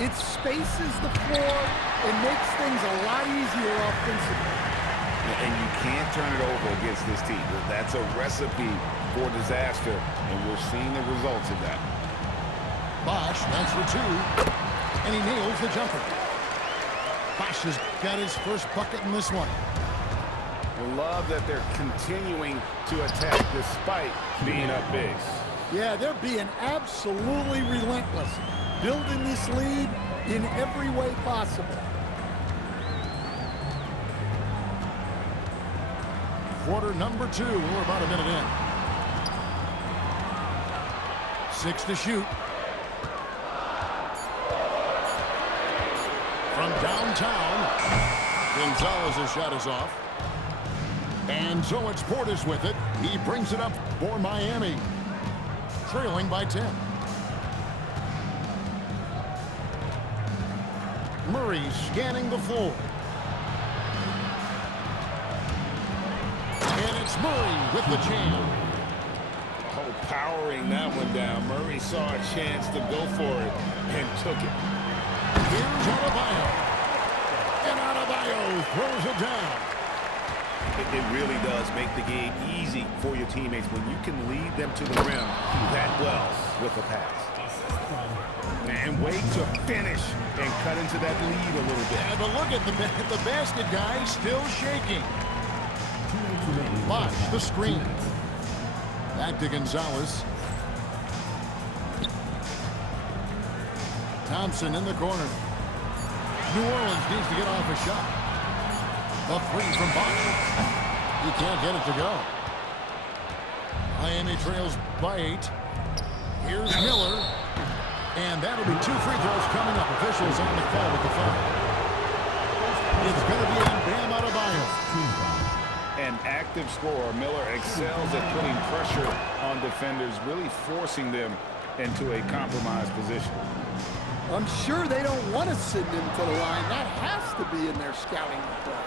It spaces the floor and makes things a lot easier offensively. And you can't turn it over against this team. That's a recipe for disaster, and we're seeing the results of that. Bosch, that's for two, and he nails the jumper. Bosch has got his first bucket in this one. I love that they're continuing to attack despite being up big. Yeah, they're being absolutely relentless, building this lead in every way possible. Quarter number 2. We're about a minute in. 6 to shoot. From downtown, Gonzalez's shot is off. And so it's Portis with it. He brings it up for Miami. Trailing by 10. Murray scanning the floor. And it's Murray with the jam. Oh, powering that one down. Murray saw a chance to go for it and took it. Here's Adebayo. And Adebayo throws it down. It really does make the game easy for your teammates when you can lead them to the rim that well with a pass. And wait to finish and cut into that lead a little bit. Yeah, but look at the basket guy still shaking. Bosch, the screen. Back to Gonzalez. Thompson in the corner. New Orleans needs to get off a shot. The three from Bosch. He can't get it to go. Miami trails by 8. Here's Miller. And that'll be 2 free throws coming up. Officials on the call with the foul. It's going to be on Bam Adebayo. An active scorer, Miller excels at putting pressure on defenders, really forcing them into a compromised position. I'm sure they don't want to send him to the line. That has to be in their scouting report.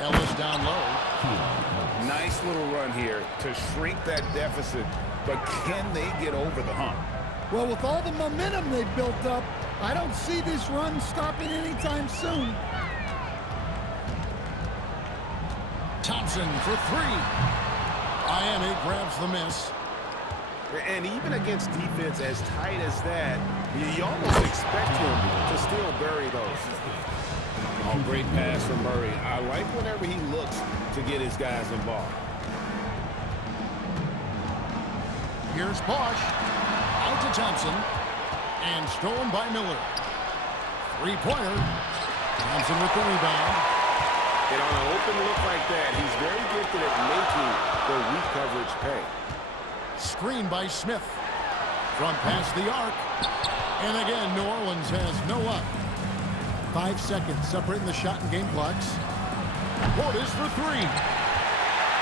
Ellis down low. Nice little run here to shrink that deficit, but can they get over the hump? Well, with all the momentum they've built up, I don't see this run stopping anytime soon. Thompson for 3. Miami grabs the miss. And even against defense as tight as that, you almost expect him to still bury those. Oh, great pass from Murray. I like whenever he looks to get his guys involved. Here's Bosch. Out to Thompson. And stolen by Miller. 3-pointer. Thompson with the rebound. And on an open look like that, he's very gifted at making the weak coverage pay. Screen by Smith. From past the arc. And again, New Orleans has no up. 5 seconds separating the shot and game clocks. Portis for 3.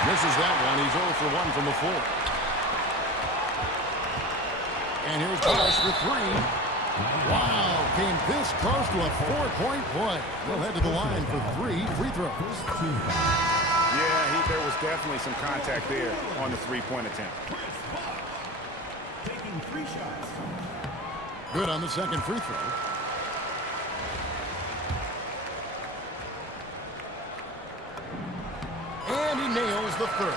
Misses that one. He's 0 for 1 from the floor. And here's Bosch for 3. Wow, came this close to a 4-point play. They'll head to the line for 3 free throws. Yeah, there was definitely some contact there on the 3-point attempt. Taking 3 shots. Good on the second free throw. And he nails the third.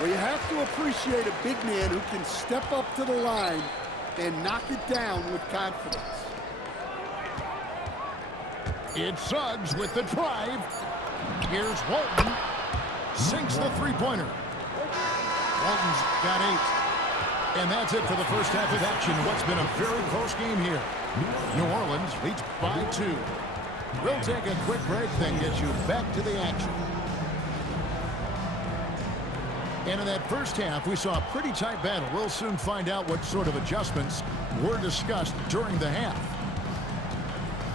Well, you have to appreciate a big man who can step up to the line and knock it down with confidence. It's Suggs with the drive. Here's Walton. Sinks the three-pointer. Walton's got 8. And that's it for the first half of action. What's been a very close game here. New Orleans leads by 2. We'll take a quick break, then get you back to the action. And in that first half, we saw a pretty tight battle. We'll soon find out what sort of adjustments were discussed during the half.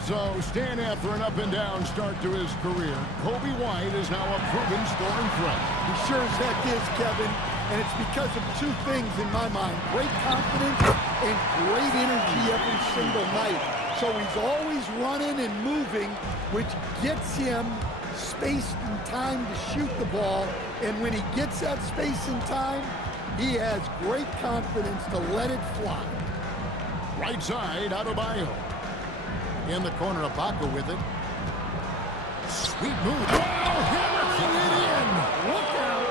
So, staying after an up-and-down start to his career, Kobe White is now a proven scoring threat. He sure as heck is, Kevin. And it's because of 2 things in my mind. Great confidence and great energy every single night. So he's always running and moving, which gets him space and time to shoot the ball. And when he gets that space and time, He has great confidence to let it fly. Right side, Adebayo. In the corner, Ibaka with it. Sweet move. Oh, hammering it in. Look out.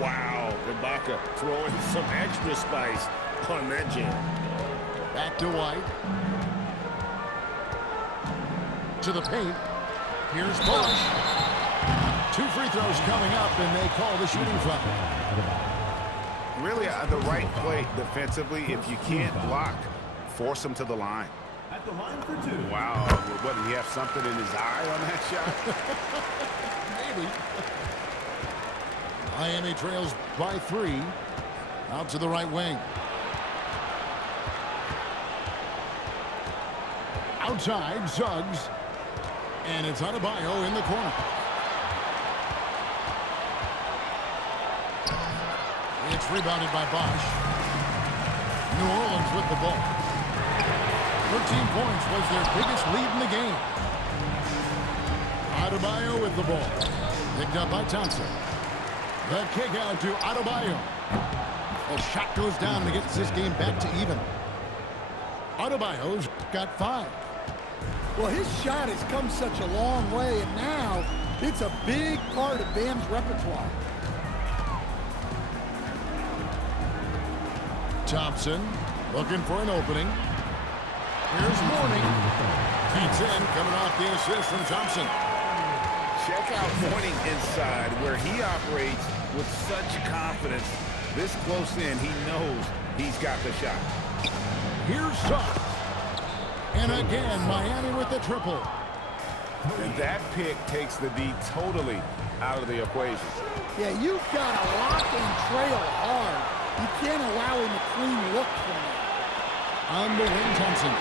Wow, Ibaka throwing some extra spice on that jam. Back to White. To the paint. Here's Bosch. 2 free throws coming up, and they call the shooting foul. Really, the right play defensively. If you can't block, force him to the line. At the line for 2. Wow, what, did he have something in his eye on that shot? Maybe. Miami trails by 3. Out to the right wing. Outside, Suggs. And it's Adebayo in the corner. It's rebounded by Bosch. New Orleans with the ball. 13 points was their biggest lead in the game. Adebayo with the ball. Picked up by Thompson. The kick out to Adebayo. The shot goes down and it gets this game back to even. Adebayo's got 5. Well, his shot has come such a long way, and now it's a big part of Bam's repertoire. Thompson looking for an opening. Here's Mourning. Beats in, coming off the assist from Thompson. Check out Mourning inside, where he operates with such confidence. This close in, he knows he's got the shot. Here's Suggs. And again, Miami with the triple. And that pick takes the D totally out of the equation. Yeah, you've got to lock and trail hard. You can't allow him a clean look from it. On the wing, Thompson.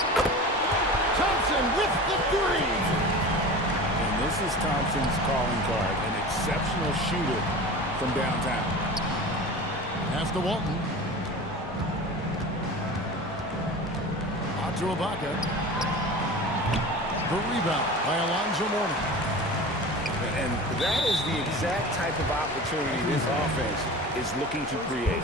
Thompson with the 3. And this is Thompson's calling card, an exceptional shooter from downtown. Pass to Walton. Out to Ibaka. The rebound by Alonzo Mourning. And that is the exact type of opportunity this offense is looking to create.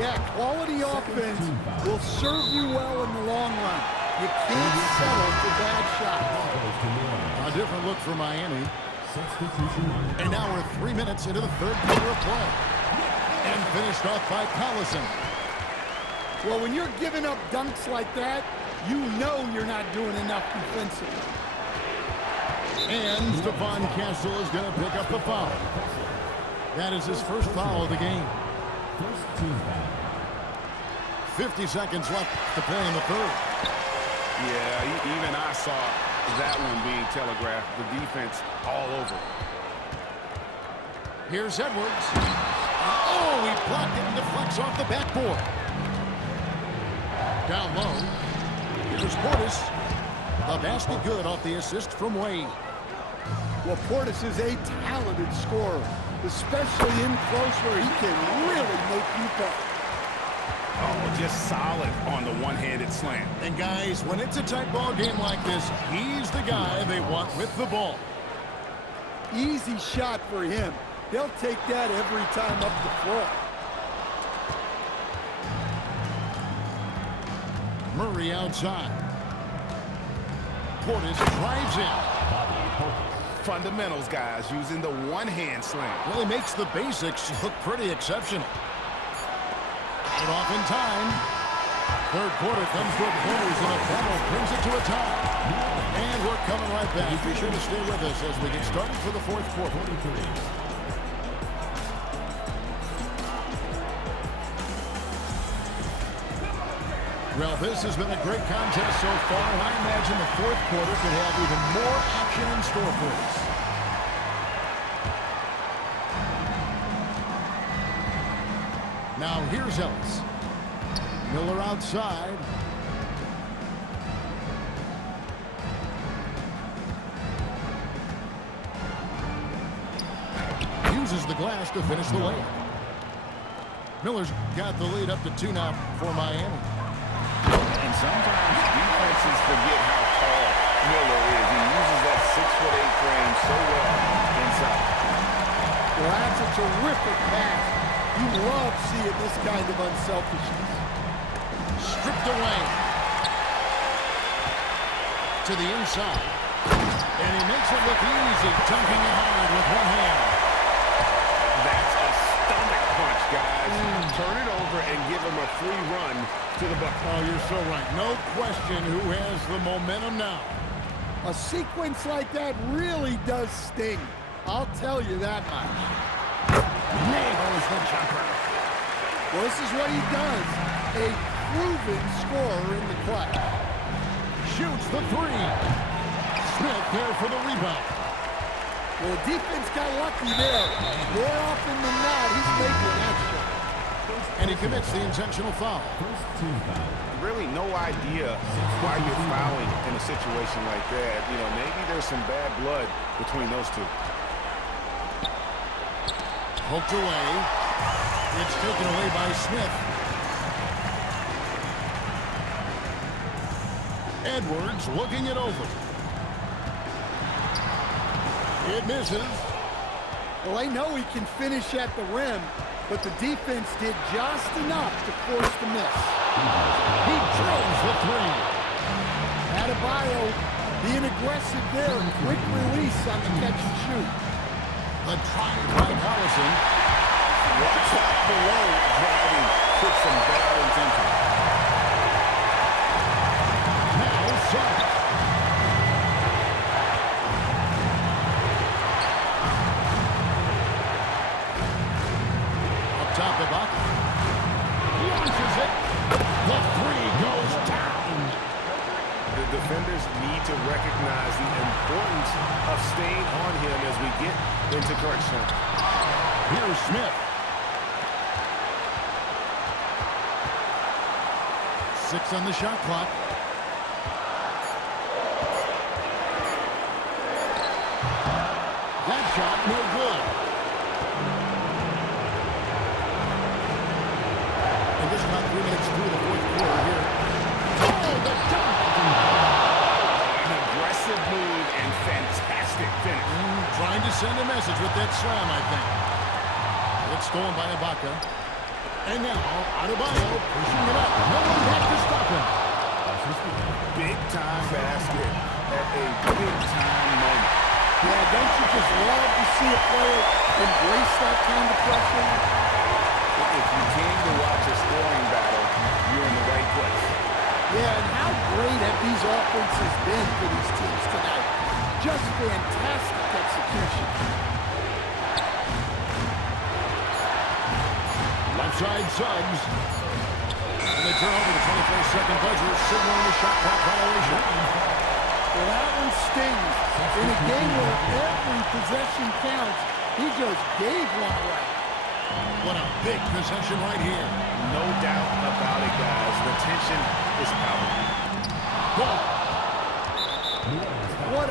Yeah, quality offense will serve you well in the long run. You can't settle for bad shots. A different look for Miami. And now we're 3 minutes into the third quarter of play. And finished off by Collison. Well, when you're giving up dunks like that, you know you're not doing enough defensively. And Stephon Castle is going to pick up the foul. That is his first foul of the game. 50 seconds left to play in the third. Yeah, even I saw that one being telegraphed. The defense all over. Here's Edwards. Oh, he blocked it and deflects off the backboard. Down low. Here's Portis. A basket good off the assist from Wade. Well, Portis is a talented scorer, especially in close where he can really make you pay. Oh, just solid on the one-handed slam. And guys, when it's a tight ball game like this, he's the guy they want with the ball. Easy shot for him. They'll take that every time up the floor. Murray outside. Portis drives in. Fundamentals, guys, using the one-hand slam. Well, he makes the basics look pretty exceptional. Got it off in time. Third quarter comes to a close, and a battle brings it to a tie. And we're coming right back. Be sure to stay with us as we get started for the fourth quarter. Well, this has been a great contest so far, and I imagine the fourth quarter could have even more action in store for us. Now here's Ellis. Miller outside. Uses the glass to finish the layup. Miller's got the lead up to 2 now for Miami. And sometimes defenses forget how tall Miller is. He uses that 6'8" frame so well inside. Well, that's a terrific pass. You love seeing this kind of unselfishness. Stripped away. To the inside. And he makes it look easy, dunking it hard with one hand. That's a stomach punch, guys. Turn it over and give him a free run to the bucket. Oh, you're so right. No question who has the momentum now. A sequence like that really does sting. I'll tell you that much. Nails the jumper. Well, this is what he does. A proven scorer in the clutch. Shoots the three. Smith there for the rebound. Well, the defense got lucky there. More often than not, he's making that shot. And he commits the intentional foul. Really no idea why you're fouling in a situation like that. You know, maybe there's some bad blood between those two. Poked away. It's taken away by Smith. Edwards looking it over. It misses. Well, I know he can finish at the rim, but the defense did just enough to force the miss. He drills the three. Adebayo being aggressive there, and quick release on the catch and shoot. The try by Collison. Watch out below driving, put some bad intention. Now Suggs. Up top the bucket. Launches it. The three goes down. The defenders need to recognize the importance of staying on him as we get into crunch time. Here's Smith. 6 on the shot clock. That shot no good. And this is about 3 minutes through the fourth quarter here. Oh, the dunk! An aggressive move and fantastic finish. Trying to send a message with that slam, I think. It's stolen by Ibaka. And now, Adebayo pushing it up. No one had to stop him. Big-time basket at a big-time moment. Yeah, don't you just love to see a player embrace that kind of pressure? If you came to watch a scoring battle, you're in the right place. Yeah, and how great have these offenses been for these teams tonight? Just fantastic execution. Left side Suggs. And they turn over the 24-second buzzer, signaling the shot clock violation. Well, that one stings. In a game where every possession counts, he just gave one away. What a big possession right here. No doubt about it, guys. The tension is palpable. Ball. What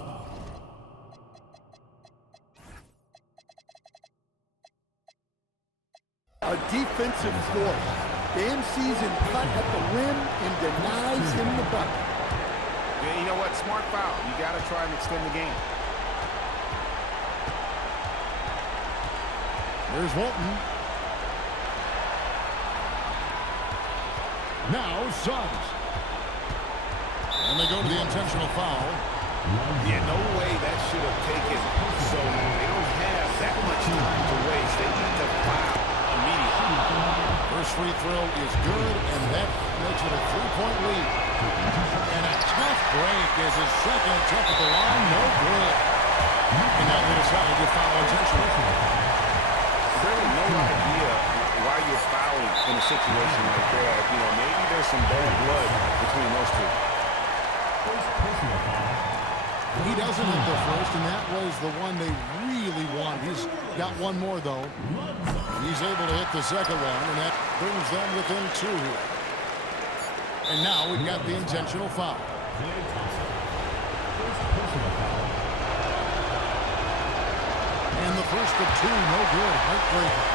a defensive force. Dan sees him cut at the rim and denies him the bucket. Yeah, you know what? Smart foul. You got to try and extend the game. There's Walton. Now Suggs. And they go to the intentional foul. Yeah, no way that should have taken so long. They don't have that much time to waste. They need to foul immediately. First free throw is good, and that makes it a 3-point lead. And a tough break as his second attempt at the line, no good. And now they decide to foul intentionally. Really no idea why you're fouling in a situation like that. You know, maybe there's some bad blood between those two. He doesn't hit the first, and that was the one they really want. He's got one more, though. He's able to hit the second one, and that brings them within 2 here. And now we've got the intentional foul. And the first of 2, no good. Heartbreaker.